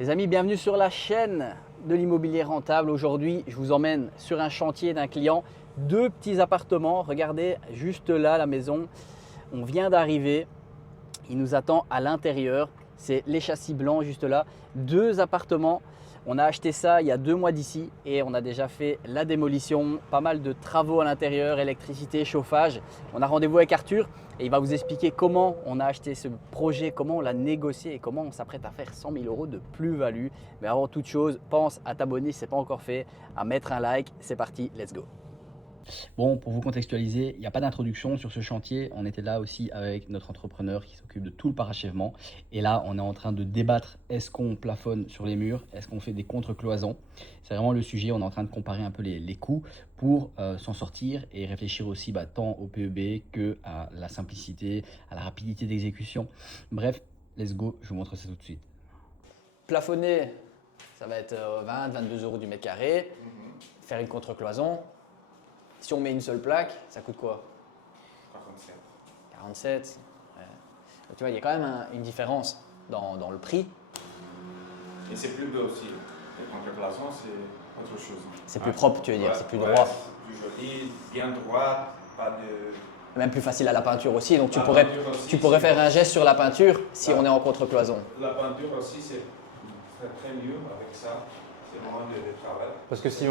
Les amis, bienvenue sur la chaîne de l'immobilier rentable. Aujourd'hui, je vous emmène sur un chantier d'un client. Deux petits appartements. Regardez juste là la maison. On vient d'arriver. Il nous attend à l'intérieur. C'est les châssis blancs juste là. Deux appartements. On a acheté ça il y a 2 mois d'ici et on a déjà fait la démolition, pas mal de travaux à l'intérieur, électricité, chauffage. On a rendez-vous avec Arthur et il va vous expliquer comment on a acheté ce projet, comment on l'a négocié et comment on s'apprête à faire 100 000 € de plus-value. Mais avant toute chose, pense à t'abonner si ce n'est pas encore fait, à mettre un like. C'est parti, let's go. Bon, pour vous contextualiser, il n'y a pas d'introduction sur ce chantier. On était là aussi avec notre entrepreneur qui s'occupe de tout le parachèvement. Et là, on est en train de débattre, est-ce qu'on plafonne sur les murs? Est-ce qu'on fait des contre-cloisons? C'est vraiment le sujet. On est en train de comparer un peu les coûts pour s'en sortir et réfléchir aussi tant au PEB que à la simplicité, à la rapidité d'exécution. Bref, let's go, je vous montre ça tout de suite. Plafonner, ça va être 20-22 € du mètre carré. Faire une contre-cloison. Si on met une seule plaque, ça coûte quoi? 47. 47. Ouais. Donc, tu vois, il y a quand même une différence dans le prix. Et c'est plus beau aussi. Les contre-cloisons, c'est autre chose. C'est plus propre, tu veux dire, Ouais, c'est plus ouais, droit. C'est plus joli, bien droit, pas de. Même plus facile à la peinture aussi. Donc tu La pourrais, peinture aussi, tu pourrais c'est- faire un geste sur la peinture si Ah. on est en contre-cloison. La peinture aussi, c'est très mieux avec ça. C'est moins de travail. Parce que si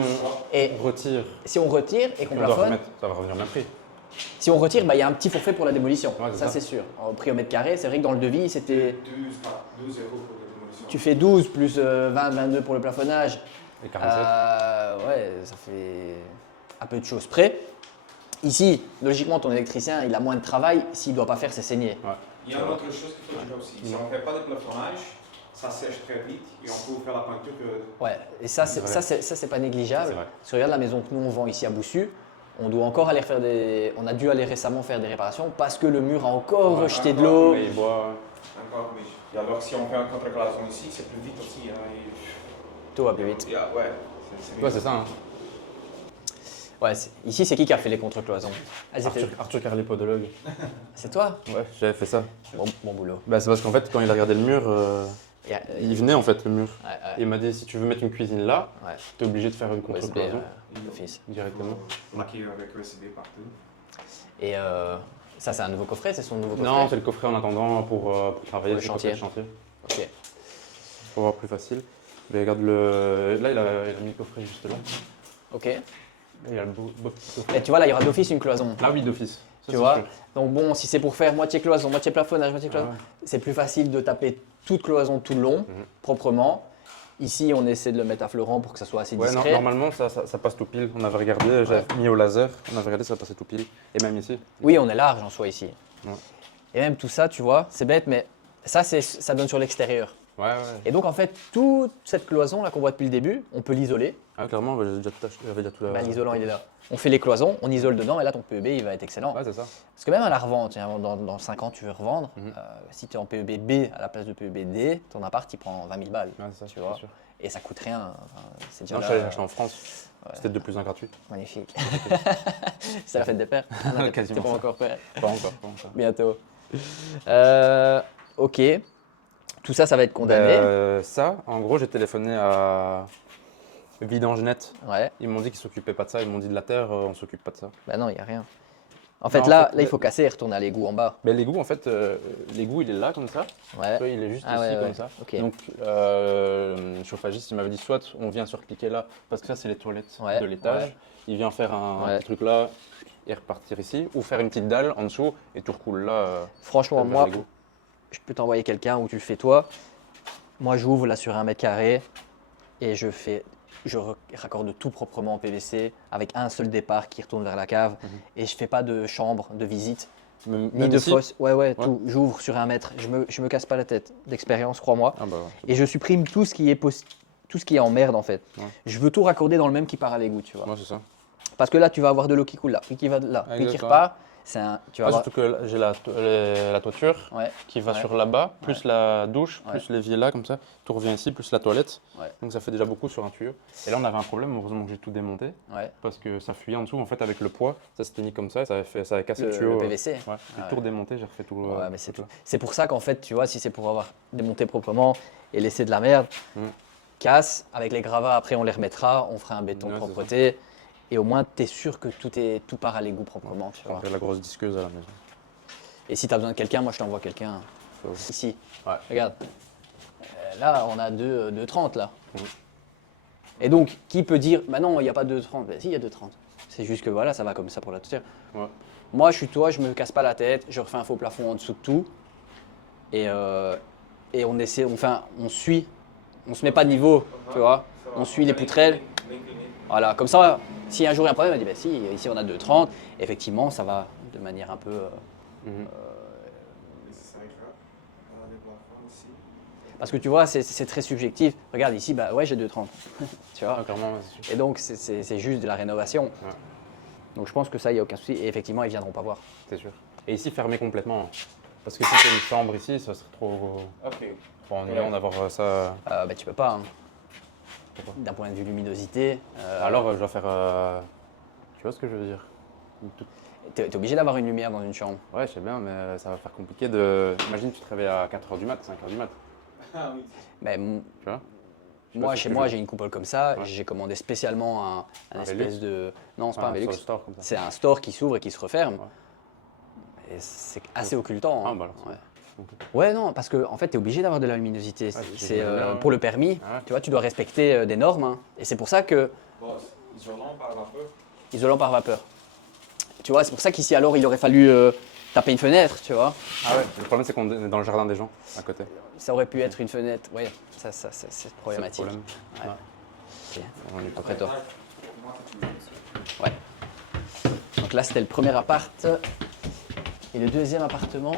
Et on retire, si on retire et qu'on on doit plafonne, remettre, ça va revenir au même prix. si on retire, il y a un petit forfait pour la démolition. Ouais, c'est ça, ça. c'est sûr. Au prix au mètre carré, c'est vrai que dans le devis, c'était 12 € pour la démolition. tu fais 12 plus 20, 22 pour le plafonnage. Et 47. Ouais, ça fait un peu de choses près. Ici, logiquement, ton électricien, il a moins de travail. S'il ne doit pas faire, c'est saigner. Ouais. Il y a une autre chose qu'il faut dire aussi. Si on ne fait pas de plafonnage, ça sèche très vite et on peut faire la peinture que. Ouais, et ça, c'est pas négligeable. C'est vrai. Si tu regardes la maison que nous, on vend ici à Boussu, on doit encore aller faire on a dû aller récemment faire des réparations parce que le mur a encore rejeté de l'eau. Et il boit. Encore, oui. Et alors, si on fait un contre-cloison ici, c'est plus vite aussi. Hein, et- Tout va plus vite. Ouais, c'est Ouais, c'est ça. Hein. Ouais, ici, c'est qui a fait les contre-cloisons? Elles étaient- Arthur Carly, podologue. C'est toi? Ouais, j'avais fait ça. Bon boulot. Bah, c'est parce qu'en fait, quand il a regardé le mur, Et, il venait en fait le mur. ouais, Et il m'a dit si tu veux mettre une cuisine là, ouais. tu es obligé de faire une USB, contre-cloison d'office. directement. Plaqué avec USB partout. Et ça, c'est un nouveau coffret? C'est son nouveau coffret? Non, c'est le coffret en attendant pour travailler Pour le sur côté chantier. de chantier. Ok. Pour voir plus facile. Mais regarde le. Là, il a mis le coffret juste là. Ok. Et il y a le beau petit coffret. Et tu vois, là, il y aura d'office une cloison. Là, oui, d'office. Ça, Tu c'est vois? sûr. Donc bon, si c'est pour faire moitié cloison, moitié plafonnage, moitié cloison, Ah ouais. c'est plus facile de taper toute cloison tout le long, proprement. Ici, on essaie de le mettre à fleurant pour que ça soit assez Ouais, discret. normalement, ça passe tout pile. On avait regardé, j'avais mis au laser, on avait regardé, ça passait tout pile. Et même ici. Oui, on est large en soi ici. Ouais. Et même tout ça, tu vois, c'est bête, mais ça donne sur l'extérieur. Ouais, ouais. Et donc, en fait, toute cette cloison là qu'on voit depuis le début, on peut l'isoler. Ah, clairement, bah, j'avais déjà tout là. L'isolant, il est là. On fait les cloisons, on isole dedans, et là, ton PEB, il va être excellent. Ouais, c'est ça. Parce que même à la revente, dans 5 ans, tu veux revendre, Mhm. si tu es en PEB B à la place de PEB D, ton appart, il prend 20 000 balles. Ouais, c'est ça, Tu vois. c'est sûr. Et ça coûte rien. Enfin, c'est déjà Non, je là, suis allé chercher en France. ouais. C'était 2 plus 1 gratuit. Magnifique. C'est la fête des pères. Non, t'es Quasiment pas ça. encore père. Pas encore, pas encore. Bientôt. Ok. Tout ça, ça va être condamné. Ça, en gros, j'ai téléphoné à Vidange Net. Ouais. Ils m'ont dit qu'ils s'occupaient pas de ça. Ils m'ont dit de la terre, on s'occupe pas de ça. Bah non, il n'y a rien. En fait, Non, là, il faut casser et retourner à l'égout en bas. Mais l'égout, en fait, l'égout, il est là comme ça. Ouais. Tu vois, il est juste Ah ici ouais, ouais. comme ça. Ok. Donc, le chauffagiste, il m'avait dit soit on vient surcliquer là, parce que ça, c'est les toilettes Ouais, de l'étage. ouais. Il vient faire un Ouais. petit truc là et repartir ici, ou faire une petite dalle en dessous et tout recoule là. Franchement, vers moi, l'égout. je peux t'envoyer quelqu'un ou tu le fais toi. Moi, j'ouvre là sur 1 mètre carré et je raccorde tout proprement en PVC avec un seul départ qui retourne vers la cave. Et je fais pas de chambre, de visite, Même ni de ici. fosse. Ouais, Ouais. tout. J'ouvre sur 1 mètre. Je me casse pas la tête d'expérience, crois-moi. Ah bah, Et je supprime tout ce qui est tout ce qui est en merde en fait. Ouais. Je veux tout raccorder dans le même qui part à l'égout, tu vois. moi, c'est ça. Parce que là, tu vas avoir de l'eau qui coule là, puis qui va là, puis qui Exactement. repart. Tu vas Ah, avoir... surtout que là, j'ai la toiture Ouais. qui va Ouais. sur là-bas, plus la douche, Ouais. plus l'évier là, comme ça. Tout revient ici, plus la toilette. Ouais. Donc ça fait déjà beaucoup sur un tuyau. Et là, on avait un problème, heureusement que j'ai tout démonté, Ouais. parce que ça fuyait en dessous, en fait, avec le poids. Ça s'était mis comme ça, et ça avait cassé le tuyau. Le PVC. Ouais, j'ai Ah tout ouais. redémonté, j'ai refait tout. Ouais, mais tout là. c'est pour ça qu'en fait, tu vois, si c'est pour avoir démonté proprement, et laisser de la merde. Mm. Casse, avec les gravats, après on les remettra, on fera un béton Ouais, c'est propreté. Et au moins, tu es sûr que tout part à l'égout proprement. Tu vois. J'ai la grosse disqueuse à la maison. Et si tu as besoin de quelqu'un, moi je t'envoie quelqu'un. Ouais. Ici, Ouais. regarde. Là, on a 2,30 là. Mm. Et donc, qui peut dire, bah non, il n'y a pas 2,30. Ben si, il y a 2,30. C'est juste que voilà, ça va comme ça pour la toiture. Ouais. Moi, je suis toi, je me casse pas la tête, je refais un faux plafond en dessous de tout. Et on essaie, on suit, on se met pas de niveau, tu vois. On suit les poutrelles. Voilà, comme ça, si un jour il y a un problème, on dit, bah si, ici on a 2,30. Effectivement, ça va de manière un peu. Mhm. Parce que tu vois, c'est très subjectif. Regarde ici, bah ouais, j'ai 2,30. Tu vois. Ah, clairement, ouais, c'est sûr. Et donc, c'est juste de la rénovation. Ouais. Donc, je pense que ça, il n'y a aucun souci. Et effectivement, ils ne viendront pas voir. C'est sûr. Et ici, fermé complètement. Parce que si c'est une chambre ici, ça serait trop ennuyant d'avoir ça. Bah, tu peux pas. Hein. Pourquoi ? D'un point de vue luminosité. Alors, je dois faire. Tu vois ce que je veux dire ? Tu es obligé d'avoir une lumière dans une chambre. Ouais, je sais bien, mais ça va faire compliqué de. Imagine, tu te réveilles à 4h du mat, 5h du mat. Ah oui. Mais Tu vois ? moi, si chez tu moi, veux. j'ai une coupole comme ça. Ouais. J'ai commandé spécialement un Un espèce de. Non, c'est pas un Sur le Velux. store comme ça. C'est un store qui s'ouvre et qui se referme. Ouais. Et c'est assez occultant. Ah, Hein. bah alors, c'est Ouais. bon. Ouais, non, parce que en fait, tu es obligé d'avoir de la luminosité. Ah, C'est j'imagine bien, ouais. pour le permis, Ah ouais. tu vois, tu dois respecter des normes. Hein. Et c'est pour ça que Bon, isolant par vapeur. isolant par vapeur. Tu vois, c'est pour ça qu'ici, alors, il aurait fallu taper une fenêtre, tu vois. Ah ouais, le problème, c'est qu'on est dans le jardin des gens, à côté. Ça aurait pu être une fenêtre. Oui, ça c'est C'est le problématique. problème. Ouais. Ouais. Ok. On est pas Après toi. Moi, tu veux. Ouais. Donc là, c'était le premier appart. Et le deuxième appartement.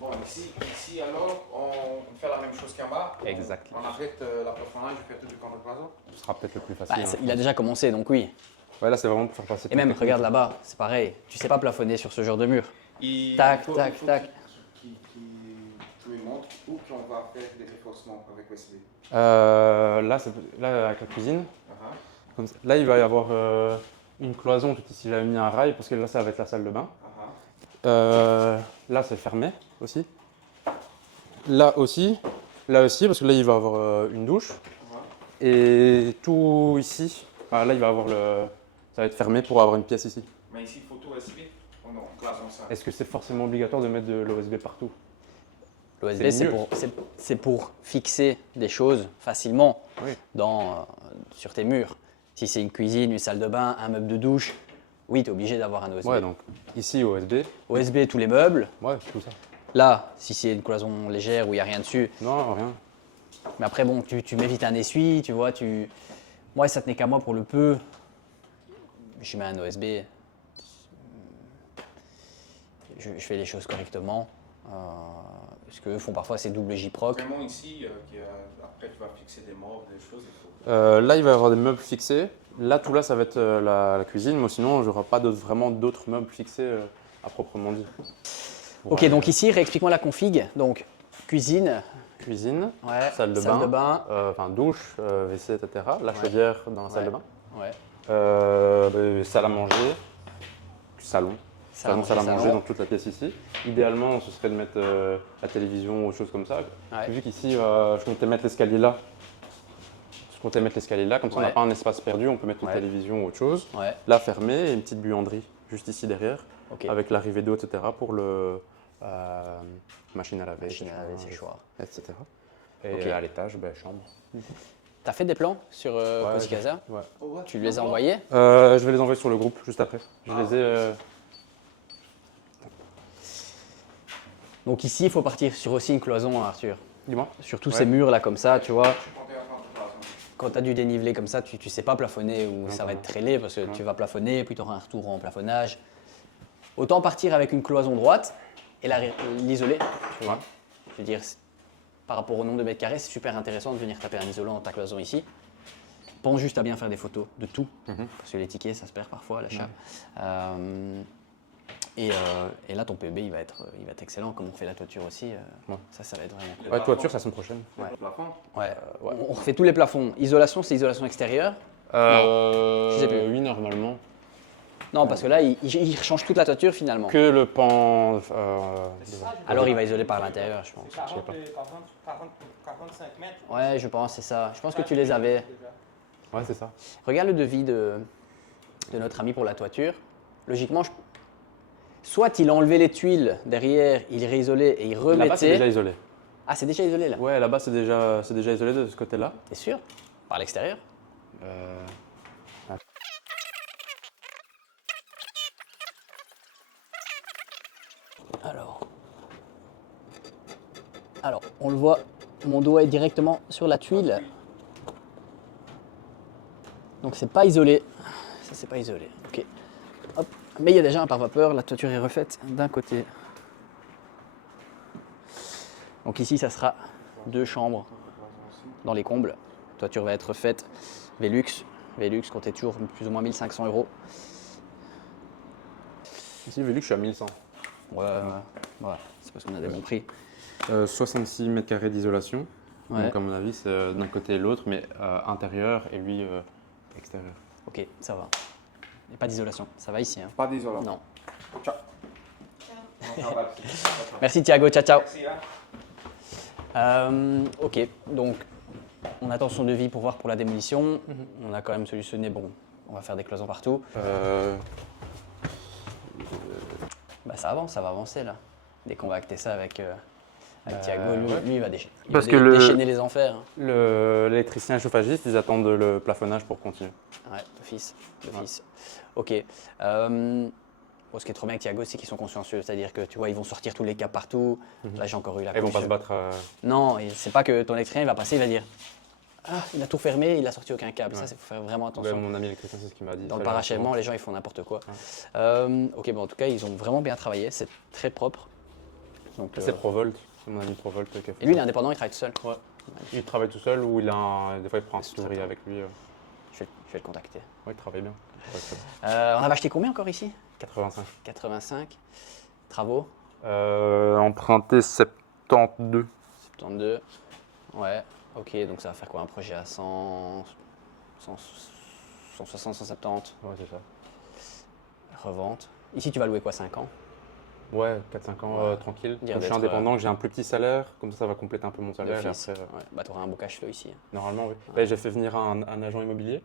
Bon, ici alors, on fait la même chose qu'en bas. Exact. On arrête la plafonnage, je fais tout du contre-plateau. Ce sera peut-être le plus Bah, facile. hein. il a déjà commencé, donc oui. Ouais, là, c'est vraiment pour faire passer. Et même, regarde là-bas, c'est pareil. Tu sais pas plafonner sur ce genre de mur. Tac, tac, tac. Qui tu me montres où qu'on va faire des renforcements avec USB. Là, avec la cuisine, comme ça. Là, il va y avoir une cloison tout ici. J'avais mis un rail parce que là, ça va être la salle de bain. Là, c'est fermé aussi. Là aussi, parce que là, il va y avoir une douche. Et tout ici, là, il va y avoir ça va être fermé pour avoir une pièce ici. Mais ici, il faut tout USB. Oh non, cloison ça. Est-ce que c'est forcément obligatoire de mettre de l'OSB partout? L'OSB, C'est mieux. c'est pour fixer des choses facilement Oui. sur tes murs. Si c'est une cuisine, une salle de bain, un meuble de douche, oui, tu es obligé d'avoir un OSB. Ouais, donc ici, OSB. OSB, tous les meubles. Ouais, tout ça. Là, si c'est une cloison légère où il n'y a rien dessus. Non, rien. Mais après, bon, tu mets vite un essuie, tu vois. Moi, ça tenait qu'à moi pour le peu. Je mets un OSB. Je fais les choses correctement. Ce qu'eux font parfois, c'est double J-proc. Vraiment ici, après tu vas fixer des meubles, des choses. Il faut... Là, il va y avoir des meubles fixés. Là, tout là, ça va être la cuisine. Mais sinon, j'aurai pas vraiment d'autres meubles fixés à proprement dit. Ok, Ouais. donc ici, réexplique-moi la config. Donc, cuisine, Cuisine, ouais, salle de bain, enfin douche, WC, etc. La chaudière dans la salle de bain. Ouais. Salle à manger, salon. Salle à manger dans toute la pièce ici. Idéalement, ce serait de mettre la télévision ou autre chose comme ça. Ouais. Vu qu'ici, je comptais mettre l'escalier là. Comme ça on n'a Ouais. pas un espace perdu, on peut mettre une Ouais. télévision ou autre chose. Ouais, Là, fermé, et une petite buanderie juste ici derrière, ok. avec l'arrivée d'eau, etc. pour le machine à laver, Machine à laver, séchoir. etc. Et Ok. à l'étage, chambre. T'as fait des plans sur Ouais, Cozy Casa? Ouais. Tu les as envoyés? Je vais les envoyer sur le groupe juste après. Je les ai. Donc ici, il faut partir sur aussi une cloison, hein, Arthur. Dis-moi. Sur tous Ouais. ces murs là comme ça, tu vois. Je comptais avant toute la zone. Quand tu as du dénivelé comme ça, tu sais pas plafonner ou ça va être très laid parce que Non. tu vas plafonner, puis tu auras un retour en plafonnage. Autant partir avec une cloison droite et l'isoler. tu vois. Ouais. Je veux dire, par rapport au nombre de mètres carrés, c'est super intéressant de venir taper un isolant dans ta cloison ici. Pense juste à bien faire des photos de tout, parce que les tickets, ça se perd parfois à l'achat. Et là, ton PEB, il va être excellent, comme on fait la toiture aussi. Ouais. Ça va être vraiment cool. Ouais, toiture, c'est la semaine prochaine. Le plafond. Ouais. On refait tous les plafonds. Isolation, c'est isolation extérieure. Je sais plus. Oui, normalement. Non, parce que là, il change toute la toiture finalement. Que le pan. Alors il va isoler par l'intérieur, je pense. 45 mètres. Ouais, je pense, c'est ça. Je pense que tu les avais. Ouais, c'est ça. Regarde le devis de notre ami pour la toiture. Logiquement, soit il a enlevé les tuiles derrière, il réisolait et il remettait. Là-bas, c'est déjà isolé. Ah, c'est déjà isolé là. Ouais, là-bas, c'est déjà isolé de ce côté-là. T'es sûr? Par l'extérieur? Alors, on le voit, mon doigt est directement sur la tuile. Donc c'est pas isolé. Ça c'est pas isolé. Ok. Hop. Mais il y a déjà un pare-vapeur, la toiture est refaite d'un côté. Donc ici ça sera 2 chambres dans les combles. La toiture va être faite Velux. Velux comptait toujours plus ou moins 1500 €. Ici, Velux, je suis à 1100. Ouais, c'est parce qu'on a des bons prix. 66 mètres carrés d'isolation. Ouais. Donc, à mon avis, c'est d'un côté et l'autre, mais intérieur et lui extérieur. Ok, ça va. Il n'y a pas d'isolation, ça va ici. Hein. Pas d'isolant. Non. Ciao. Merci Thiago, ciao ciao. Merci, hein. Ok, donc on attend son devis pour voir pour la démolition. On a quand même solutionné, bon, on va faire des cloisons partout. Bah ça avance, ça va avancer là. Dès qu'on va acter ça avec Thiago, lui il va Parce il que va le- déchaîner les enfers. Hein. L'électricien et chauffagiste, ils attendent le plafonnage pour continuer. Ouais, d'office. Ok. Bon, ce qui est trop bien avec Thiago, c'est qu'ils sont consciencieux. C'est-à-dire que tu vois, ils vont sortir tous les câbles partout. Là, j'ai encore eu la Ils vont pas confusion. se battre. Non, et c'est pas que ton électricien il va passer, il va dire ah, il a tout fermé, il a sorti aucun câble. Ça, Ouais. il faut faire vraiment Ouais, attention. mon ami électricien, c'est ce qu'il m'a dit. Dans le Fallait parachèvement, absolument. les gens ils font n'importe quoi. Ok, bon, en tout cas, ils ont vraiment bien travaillé. C'est très propre. Donc, C'est Provolt, c'est mon ami Provolt qui a fait et lui, il est ça. indépendant, il travaille tout seul. Ouais. Il travaille tout seul ou des fois il prend un petit ouvrier avec lui. Je vais le contacter. Ouais, il travaille bien. Ouais, très bien. On avait acheté combien encore ici 85. 85. Travaux Emprunté 72. 72. Ouais, ok, donc ça va faire quoi un projet à 160, 170 Ouais, c'est ça. revente. Ici, tu vas louer quoi 5 ans Ouais, 4-5 ans Ouais. tranquille. Dire Comme je suis d'être, indépendant, que j'ai un plus petit salaire, comme ça va compléter un peu mon salaire. Et d'office. après, Ouais, bah, tu auras un beau cash flow ici. normalement, oui. Là, j'ai fait venir un agent immobilier.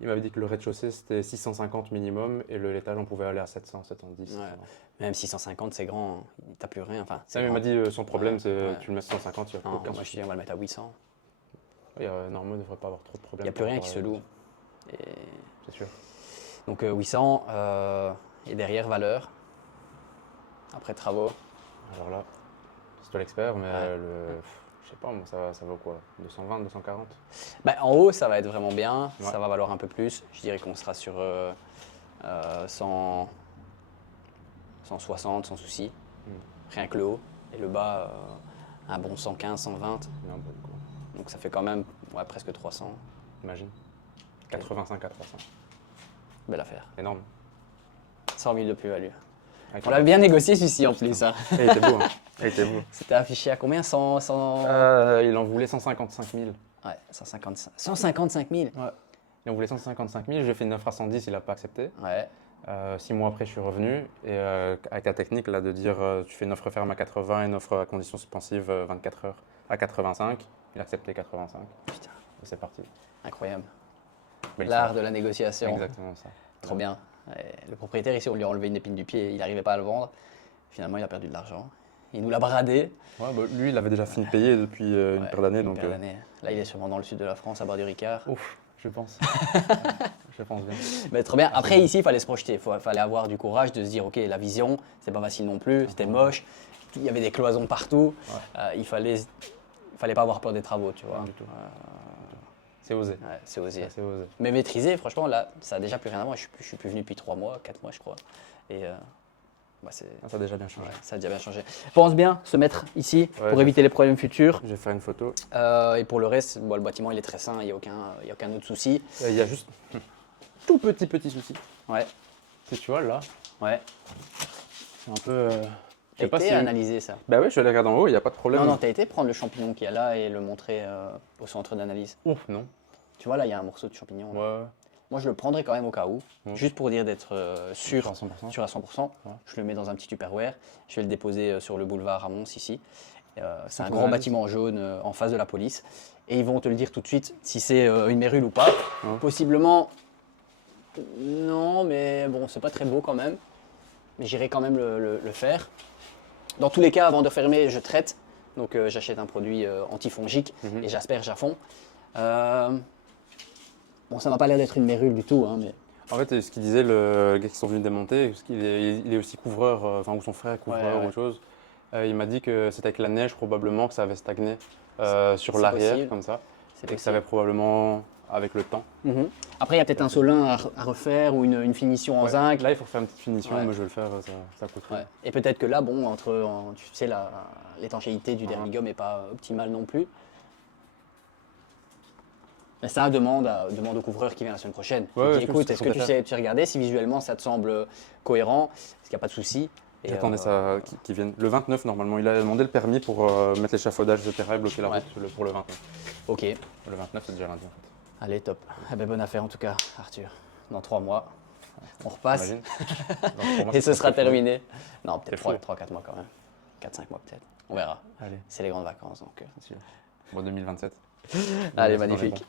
Il m'avait dit que le rez-de-chaussée c'était 650 minimum et l'étage on pouvait aller à 700, 710. Ouais. Même 650, c'est grand, hein. T'as plus rien. Enfin, Ça, il grand. m'a dit son problème, Ouais, c'est ouais. tu le mets à 150, il n'y a Non, aucun moi je souci. dis on va le mettre à 800. Normalement, il ne devrait pas avoir trop de Il problèmes. n'y a plus rien qui se loue. Et C'est sûr. donc 800 et derrière valeur. Après travaux. Alors là, c'est toi l'expert, mais Ouais. je sais pas, moi, ça vaut quoi 220, 240 Bah, en haut, ça va être vraiment bien. Ouais. Ça va valoir un peu plus. Je dirais qu'on sera sur 100, 160 sans souci. Rien que le haut. Et le bas, un bon 115, 120. Non, bon, quoi. Donc ça fait quand même presque 300. Imagine. 85 à 300. Belle affaire. Énorme. 100 000 de plus-value. Avec On l'avait bien négocié celui-ci en plus. Hein. Il était beau, hein. Il était beau. C'était affiché à combien 100, 100... Il en voulait 155 000. Ouais, 155 000. Il en voulait 155 000, j'ai fait une offre à 110, il n'a pas accepté. Ouais. 6 mois après, je suis revenu et avec la technique là, de dire tu fais une offre ferme à 80 et une offre à condition suspensive 24 heures à 85. Il a accepté 85. Putain, Et c'est parti. incroyable. Belle L'art histoire. de la négociation. Exactement ça. Trop bien. Ouais, le propriétaire ici, on lui a enlevé une épine du pied, il n'arrivait pas à le vendre. Finalement, il a perdu de l'argent. Il nous l'a bradé. Ouais, bah, lui, il avait déjà fini de payer depuis une Ouais, paire d'années. une Donc, paire d'années. Là, il est sûrement dans le sud de la France, à bord du Ricard. ouf, je pense. Je pense bien. Mais trop bien. Après, ici, il fallait se projeter. Il fallait avoir du courage de se dire, OK, la vision, c'est pas facile non plus, c'était moche. Il y avait des cloisons partout. Il fallait pas avoir peur des travaux, tu vois. Pas du tout. C'est osé. Ouais, c'est osé. C'est osé. Mais maîtriser, franchement, là, ça a déjà plus rien à voir. Je suis plus venu depuis 3 mois, 4 mois, je crois. Et ça Ça a déjà bien changé. a déjà bien changé. Pense bien se mettre ici Ouais, pour éviter les problèmes futurs. Je vais faire une photo. Et pour le reste, bon, le bâtiment, il est très sain, il n'y a aucun autre souci. Il y a juste tout petit souci. Ouais, C'est tu vois là, ouais. c'est un peu. T'as été si- analyser ça. Bah ouais, je suis allé regarder en haut, il n'y a pas de problème. Non, t'as été prendre le champignon qu'il y a là et le montrer au centre d'analyse. Ouf, non. Tu vois, là, il y a un morceau de champignon. là. Ouais. Moi, je le prendrai quand même au cas où, juste pour dire d'être sûr, À 100%. sûr à 100%. Ouais. Je le mets dans un petit Tupperware. Je vais le déposer sur le boulevard à Mons ici. C'est un Pas grand mal. bâtiment jaune en face de la police. Et ils vont te le dire tout de suite si c'est une mérule ou pas. Ouais. Possiblement, non, mais bon, c'est pas très beau quand même. Mais j'irai quand même le faire. Dans tous les cas, avant de fermer, je traite. Donc j'achète un produit antifongique et j'asperge à fond. Bon, ça m'a pas l'air d'être une mérule du tout, hein, mais En fait, ce qu'il disait, le gars qui sont venus démonter, parce qu'il est, il est aussi couvreur, enfin, ou son frère est couvreur Ouais. ou autre chose. Il m'a dit que c'était avec la neige probablement que ça avait stagné sur c'est l'arrière, possible. comme ça. c'est Et que ça avait probablement avec le temps. Mhm. Après, il y a peut-être un solin à refaire ou une finition en Ouais. zinc. Là, il faut faire une petite finition, Ouais. mais je vais le faire, ça coûte rien. Ouais. Et peut-être que là, bon, tu sais, l'étanchéité du Dermigum n'est pas optimale non plus. Mais ça demande au couvreur qui vient la semaine prochaine. Ouais, Il ouais, dit, je écoute, pense est-ce que que tu sais regarder si visuellement ça te semble cohérent? Est-ce qu'il n'y a pas de souci? Et, J'attendais ça qui vienne. Le 29, normalement, il a demandé le permis pour mettre l'échafaudage, etc. et bloquer la Ouais. route pour le 29. Ok, Le 29, c'est déjà lundi en fait. allez, top. Eh ben, bonne affaire en tout cas, Arthur. Dans 3 mois, on repasse Imagine. Dans 3 mois, et ça ce sera très fou. terminé. Non, peut-être C'est fou. 3-4 mois quand même. 4-5 mois peut-être. On verra. Allez, C'est les grandes vacances donc. c'est sûr. Bon, 2027. Allez, Dans les magnifique. bons.